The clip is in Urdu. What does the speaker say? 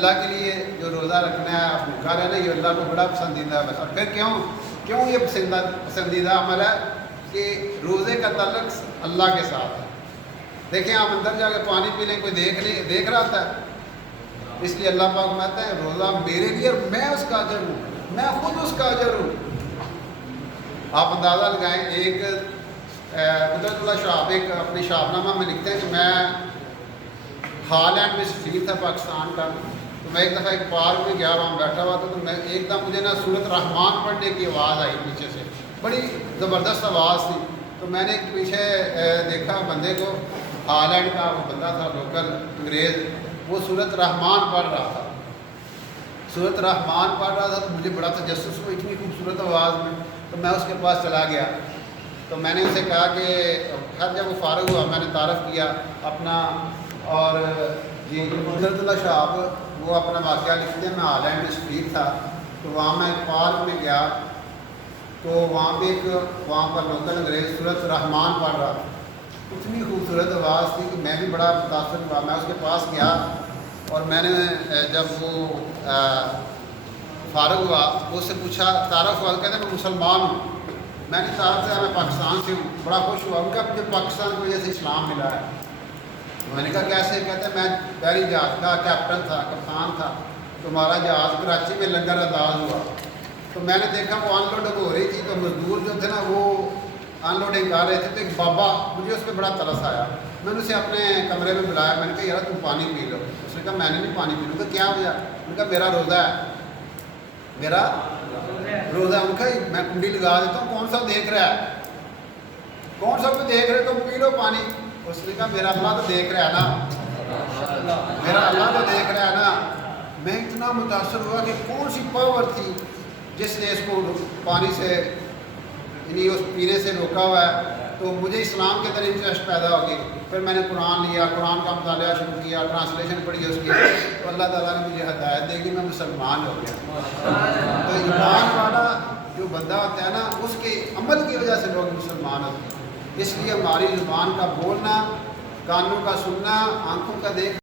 اللہ کے لیے جو روزہ رکھنا ہے بھوکا رہنا یہ اللہ کو بڑا پسندیدہ ہے. اور پھر کیوں یہ پسندیدہ عمل ہے کہ روزے کا تعلق اللہ کے ساتھ ہے. دیکھیں آپ اندر جا کے پانی پی لیں کوئی دیکھ رہا تھا، اس لیے اللہ پاک کہتے ہیں روزہ میرے لیے اور میں اس کا اجر ہوں، میں خود اس کا اجر ہوں. آپ اندازہ لگائیں، ایک قدرت اللہ شاہب ایک اپنی شاہب نامہ میں لکھتے ہیں کہ میں ہالینڈ میں سفیر تھا پاکستان کا. تو میں ایک دفعہ ایک پارک میں گیا، وہاں بیٹھا ہوا تھا، تو میں ایک دم مجھے نا سورۃ رحمان پڑھنے کی آواز آئی پیچھے سے، بڑی زبردست آواز تھی. تو میں نے پیچھے دیکھا بندے کو، ہالینڈ کا وہ بندہ تھا لوکل انگریز، وہ سورۃ رحمان پڑھ رہا تھا. سورۃ رحمان پڑھ رہا تھا تو مجھے بڑا تجسس ہوا اتنی خوبصورت آواز میں. تو میں اس کے پاس چلا گیا، تو میں نے اسے کہا کہ خیر جب وہ فارغ ہوا میں نے تعارف کیا اپنا. اور جی قدرت اللہ شاہب وہ اپنا واقعہ لکھتے ہیں، میں ہالینڈ میں سفیر تھا. تو وہاں میں ایک پارک میں گیا تو وہاں پہ وہاں پر لوکل انگریز سورۃ رحمان پڑھ رہا تھا. اتنی خوبصورت آواز تھی کہ میں بھی بڑا متاثر ہوا. میں اس کے پاس گیا اور میں نے جب وہ فارغ ہوا اس سے پوچھا، تعارف ہوا، کہتے ہیں میں مسلمان ہوں. میں نے تعارف کیا میں پاکستان سے ہوں. بڑا خوش ہوا، ان کا مجھے پاکستان کی وجہ سے اسلام ملا ہے. میں نے کہا کیسے؟ کہتے ہیں میں بحری جہاز کا کیپٹن تھا، کپتان تھا. تو ہمارا جہاز کراچی میں لنگر انداز ہوا. تو میں نے دیکھا وہ ان لوڈنگ ہو رہی تھی، تو مزدور جو تھے نا وہ ان لوڈنگ کر رہے تھے. تو ایک بابا، مجھے اس پہ بڑا ترس آیا. میں نے اسے اپنے کمرے میں بلایا، میں نے کہا یار تم پانی پی لو. اس نے کہا میں نے نہیں پانی پی لوں. کہ کیا وجہ؟ میں نے کہا میرا روزہ ہے، میرا روزہ. ان کا میں کنڈی لگا دیتا ہوں، کون سا دیکھ رہا ہے، کون سا کوئی دیکھ رہے تو پی لو پانی. اس نے کہا میرا اللہ تو دیکھ رہا ہے نا، میرا اللہ تو دیکھ رہا ہے نا. میں اتنا متاثر ہوا کہ کون سی پاور تھی جس نے اس کو پانی سے یعنی اس پینے سے روکا ہوا ہے. تو مجھے اسلام کے اندر انٹرسٹ پیدا ہو گئی. پھر میں نے قرآن لیا، قرآن کا مطالعہ شروع کیا، ٹرانسلیشن پڑھی اس کی. تو اللہ تعالیٰ نے مجھے ہدایت دے گی، میں مسلمان ہو گیا. تو ایمان والا جو بندہ ہوتا ہے نا اس کے عمل کی وجہ سے لوگ مسلمان ہوتے ہیں. اس لیے ہماری زبان کا بولنا، کانوں کا سننا، آنکھوں کا دیکھنا